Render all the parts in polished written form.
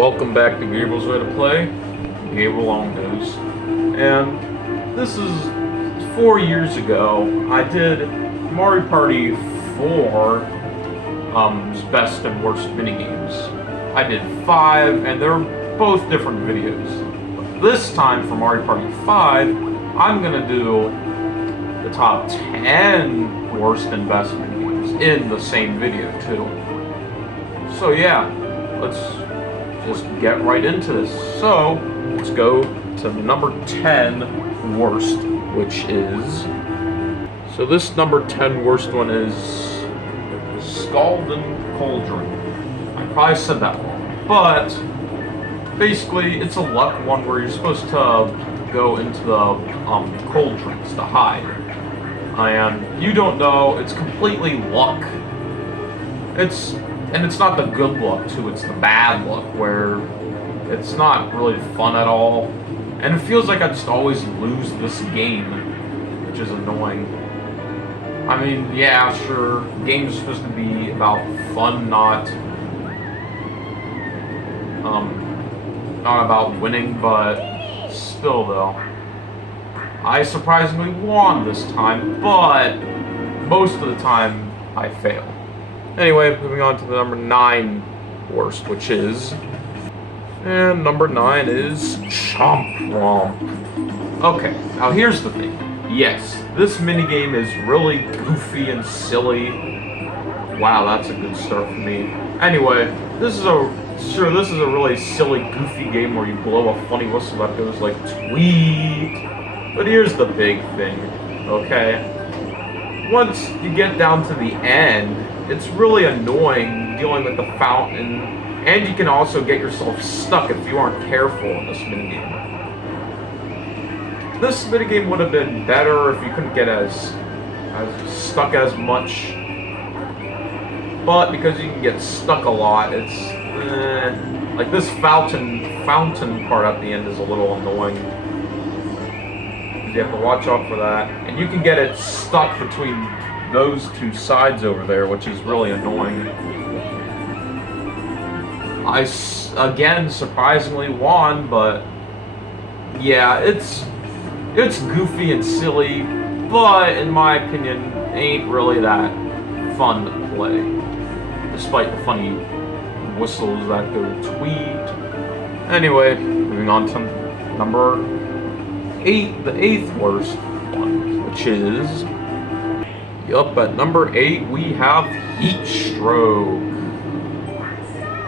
welcome back to Gabriel's Way to Play. Gabriel Longnews. And this is 4 years ago. I did Mario Party 4 best and worst minigames. I did 5, and they're both different videos. This time for Mario Party 5, I'm gonna do the top 10 worst and best minigames in the same video too. So yeah, let's just get right into this. So let's go to number 10 worst, which is, so this number 10 worst one is Scalding Cauldron. I probably said that wrong, but basically it's a luck one where you're supposed to go into the cauldrons to hide, and you don't know. It's completely luck. And it's not the good luck too, it's the bad luck, where it's not really fun at all. And it feels like I just always lose this game, which is annoying. I mean, yeah, sure, games are supposed to be about fun, not about winning, but still though. I surprisingly won this time, but most of the time I fail. Anyway, moving on to the number 9 worst, which is... And number 9 is Chomp Romp. Okay, now here's the thing. Yes, this minigame is really goofy and silly. Wow, that's a good start for me. Anyway, this is a really silly, goofy game where you blow a funny whistle that goes like tweet. But here's the big thing, okay? Once you get down to the end, it's really annoying dealing with the fountain, and you can also get yourself stuck if you aren't careful in this minigame. This minigame would have been better if you couldn't get as stuck as much, but because you can get stuck a lot, it's like this fountain part at the end is a little annoying. You have to watch out for that, and you can get it stuck between those two sides over there, which is really annoying. I again surprisingly won, but yeah, it's goofy and silly, but in my opinion ain't really that fun to play, despite the funny whistles that go tweet. Anyway, moving on to number 8, the 8th worst one, which is, yup, at number 8 we have Heat Stroke.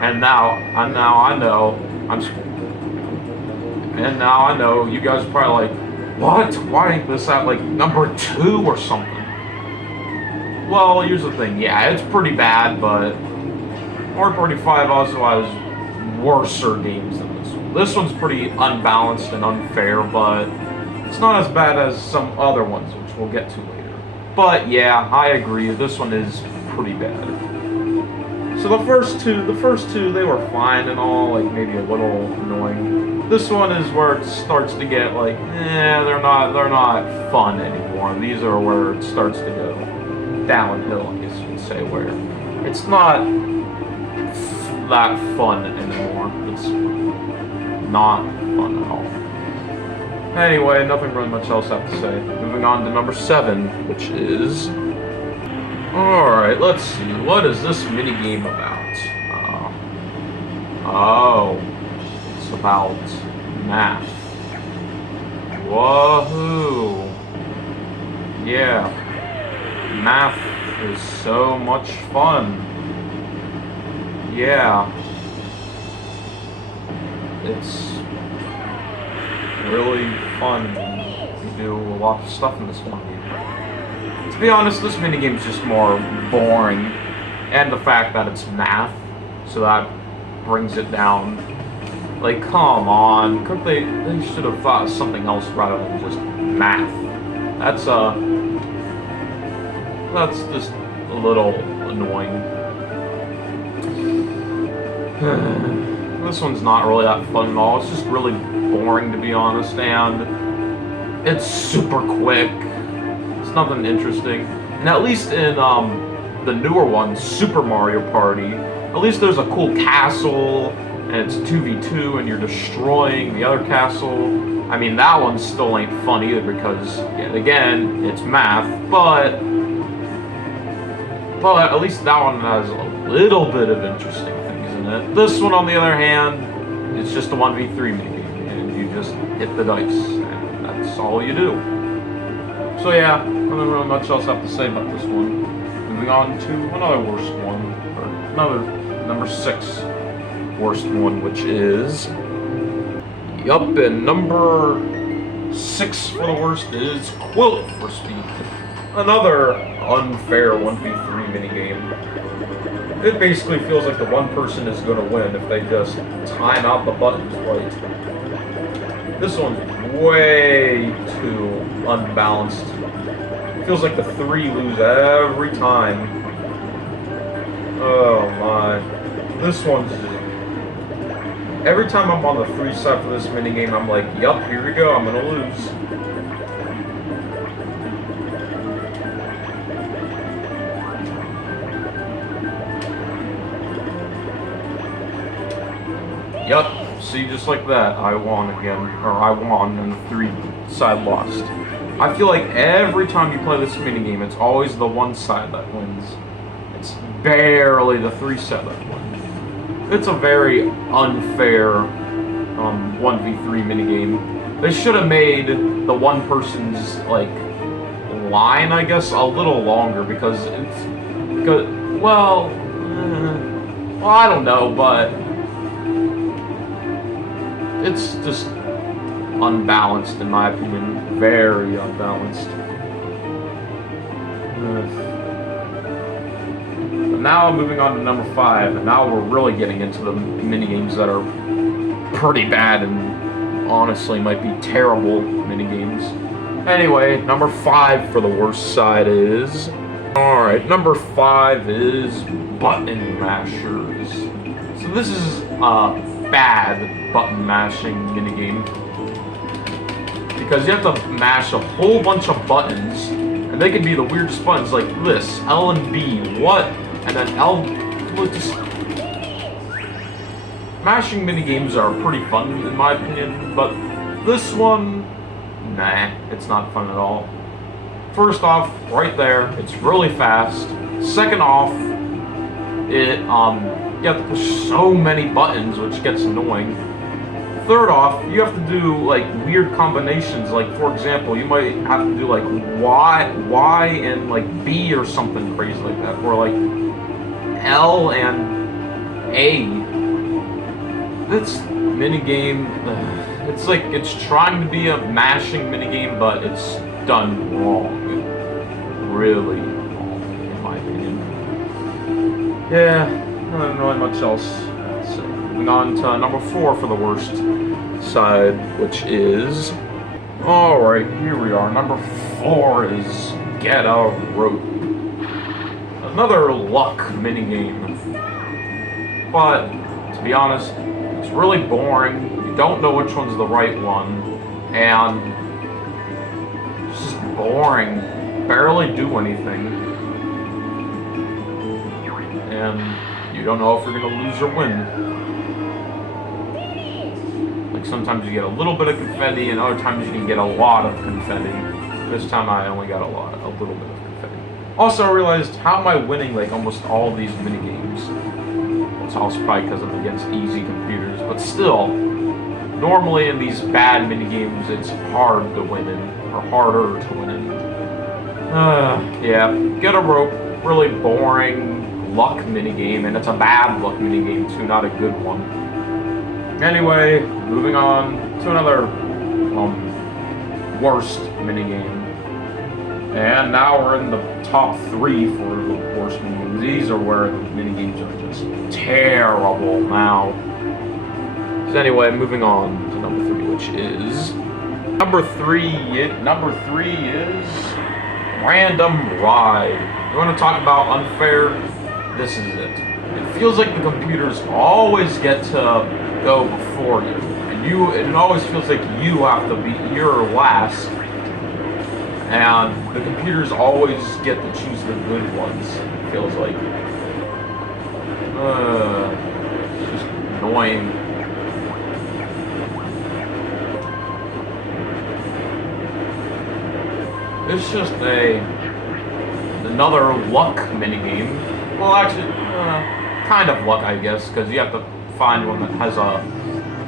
And now I know you guys are probably like, what? Why ain't this at like number 2 or something? Well, here's the thing. Yeah, it's pretty bad, but Mario Party 5 also has worser games than this one. This one's pretty unbalanced and unfair, but it's not as bad as some other ones, which we'll get to later. But yeah, I agree. This one is pretty bad. So the first two, they were fine and all, like maybe a little annoying. This one is where it starts to get like, they're not fun anymore. These are where it starts to go downhill, I guess you could say, where it's not that fun anymore. It's not fun at all. Anyway, nothing really much else I have to say. Moving on to number 7, which is... Alright, let's see. What is this minigame about? It's about math. Woohoo! Yeah. Math is so much fun. Yeah. It's really fun. You do a lot of stuff in this one game. To be honest, this minigame is just more boring, and the fact that it's math, so that brings it down. Like, come on, couldn't they should have thought of something else rather than just math. That's just a little annoying. This one's not really that fun at all. It's just really boring, to be honest, and it's super quick. It's nothing interesting. And at least in the newer one, Super Mario Party, at least there's a cool castle, and it's 2v2 and you're destroying the other castle. I mean, that one still ain't fun either because, yet again, it's math, but at least that one has a little bit of interesting things in it. This one, on the other hand, it's just a 1v3 minigame, and you just hit the dice, and that's all you do. So yeah, I don't really much else I have to say about this one. Moving on to another worst one, or another number 6 worst one, which is... Yup, and number 6 for the worst is Quilt for Speed. Another unfair 1v3 minigame. It basically feels like the one person is going to win if they just time out the buttons right. This one's way too unbalanced. It feels like the 3 lose every time. Oh my. This one's... Every time I'm on the 3 side for this minigame, I'm like, yup, here we go, I'm gonna lose. Yup, see, just like that, I won again, or I won and the 3 side lost. I feel like every time you play this minigame, it's always the 1 side that wins. It's barely the 3 side that wins. It's a very unfair 1v3 minigame. They should have made the one person's, like, line, I guess, a little longer because it's... Well, I don't know, but... It's just unbalanced, in my opinion. Very unbalanced. Now moving on to number 5, and now we're really getting into the minigames that are pretty bad and honestly might be terrible minigames. Anyway, number 5 for the worst side is... Alright, number 5 is button mashers. So this is a bad button mashing minigame. Because you have to mash a whole bunch of buttons, and they can be the weirdest buttons like this, L and B, what? And then L, just... Mashing minigames are pretty fun, in my opinion, but this one, nah, it's not fun at all. First off, right there, it's really fast. Second off, you have to push so many buttons, which gets annoying. Third off, you have to do, like, weird combinations, like, for example, you might have to do, like, Y and, like, B or something crazy like that, or, like, L and A. This minigame, it's like, it's trying to be a mashing minigame, but it's done wrong. Really wrong, in my opinion. Yeah, not really much else to say. Moving on to number 4 for the worst side, which is... Alright, here we are. Number 4 is Get a Rope. Another luck minigame. But, to be honest, it's really boring. You don't know which one's the right one. And it's just boring. Barely do anything. And you don't know if you're going to lose or win. Like sometimes you get a little bit of confetti, and other times you can get a lot of confetti. This time I only got a little bit of confetti. Also, I realized, how am I winning like almost all these minigames? It's also probably because I'm against easy computers, but still, normally in these bad minigames, it's hard to win in, or harder to win in. Yeah, Get a Rope, really boring luck minigame, and it's a bad luck minigame too, not a good one. Anyway, moving on to another worst minigame. And now we're in the top 3 for the worst minigames. These are where the minigames are just terrible now. So anyway, moving on to number 3, which is... Number three is Random Ride. You want to talk about unfair? This is it. It feels like the computers always get to go before you. And it always feels like you have to be your last. And the computers always get to choose the good ones, it feels like. It's just annoying. It's just another luck minigame. Well, actually, kind of luck, I guess, because you have to find one that has a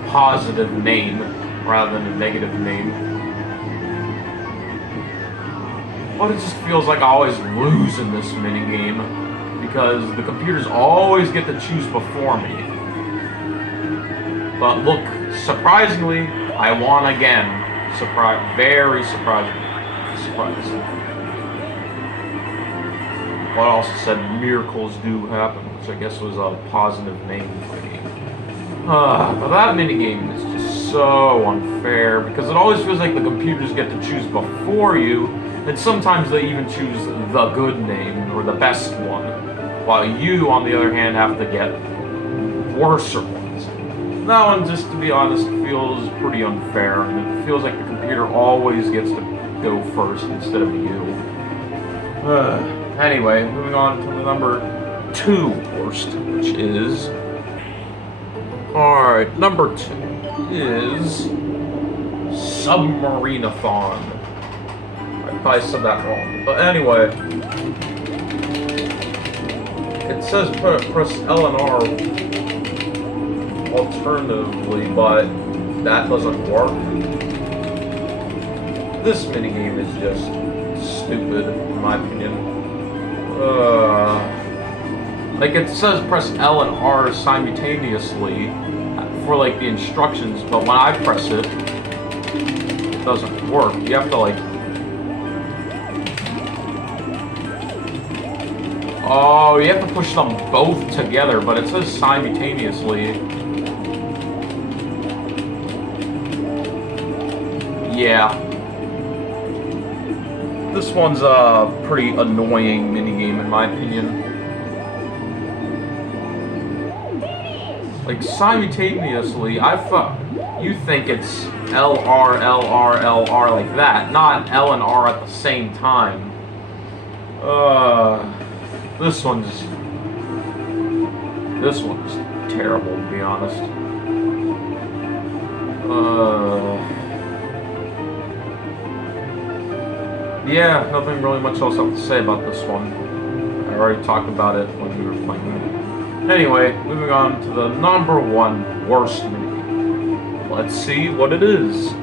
positive name rather than a negative name. But it just feels like I always lose in this minigame because the computers always get to choose before me. But look, surprisingly, I won again. Very surprising. Well, I also said miracles do happen, which I guess was a positive name for the game. But that minigame is just so unfair because it always feels like the computers get to choose before you, and sometimes they even choose the good name or the best one, while you, on the other hand, have to get worse ones. That one, just to be honest, feels pretty unfair, and it feels like the computer always gets to go first instead of you. Anyway, moving on to the number 2 worst, which is... Alright, number 2 is... Submarine-a-thon. I probably said that wrong, but anyway. It says press L and R alternatively, but that doesn't work. This minigame is just stupid, in my opinion. Like it says press L and R simultaneously for like the instructions, but when I press it, it doesn't work. You have to like... Oh, you have to push them both together, but it says simultaneously. Yeah. This one's a pretty annoying minigame in my opinion. Like simultaneously, you think it's LR, LR, LR like that, not L and R at the same time. This one's terrible, to be honest. Yeah, nothing really much else I have to say about this one. I already talked about it when we were playing it. Anyway, moving on to the number 1 worst minigame. Let's see what it is.